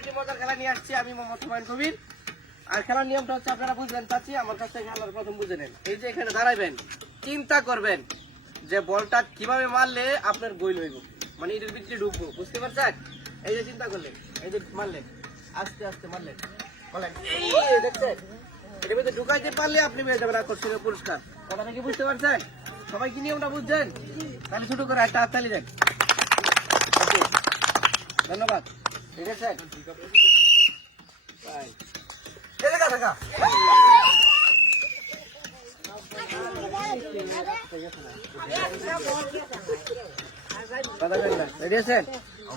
একটি মজার খেলা নিয়ে আসছি আমি মোহাম্মদ হুমায়ুন কবির। আর খেলার নিয়মটা হচ্ছে আপনারা বুঝবেন চাচ্ছি, আমার কাছ থেকে খেলার প্রথম বুঝে নেন। এই যে এখানে দাঁড়াইবেন, চিন্তা করবেন যে বলটা কিভাবে মারলে আপনার গোল হইব, মানে এটার ভিতরে ঢুকবো, বুঝতে পারছেন? এই যে চিন্তা করলেন, এই যে মারলেন, আস্তে আস্তে মারলেন, বলেন এই দেখছেন, এটার ভিতরে ঢুকাইতে পারলে আপনি পেয়ে যাবেন আকর্ষণীয় পুরস্কার। কথাটা কি বুঝতে পারছেন? সবাই কি নিয়মটা বুঝছেন? তাহলে ছোট করে একটা হাততালি দেন। ধন্যবাদ। ঠিক আছে, রেডি আছেন?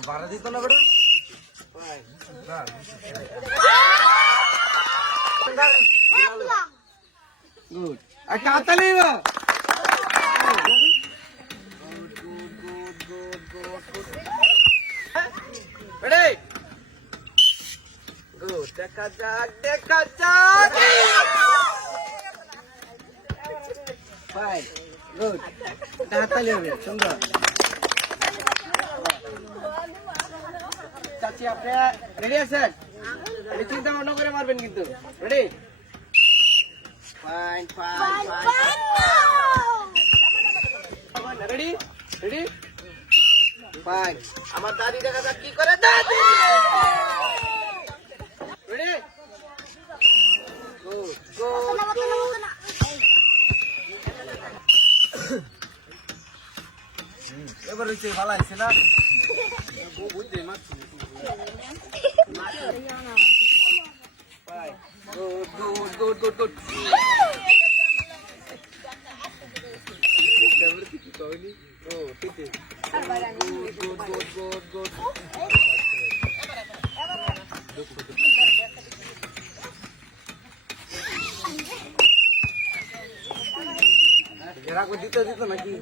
ভাড়া দিত না বেটা। গুড, একটা হাততালি দিবা। Ready? Good. দেখা যাক, দেখা যাক। Fine. Good. হাততালি হবে, সুন্দর। চাচি আপনি রেডি আছেন? এই চিন্তা ভাবনা করে মারবেন কিন্তু। Ready? Fine, fine, fine. Ready? Ready? Fine. আমার দাদি দেখা যাক কি করে। দাদি রেডি, গুড গুড গুড। এবার হচ্ছে ভালো আছে না? বুঝতে মারছি good good good good good. ও ঠিক আছে, গুড গুড গুড গুড। এরা কো দিতে দিত নাকি?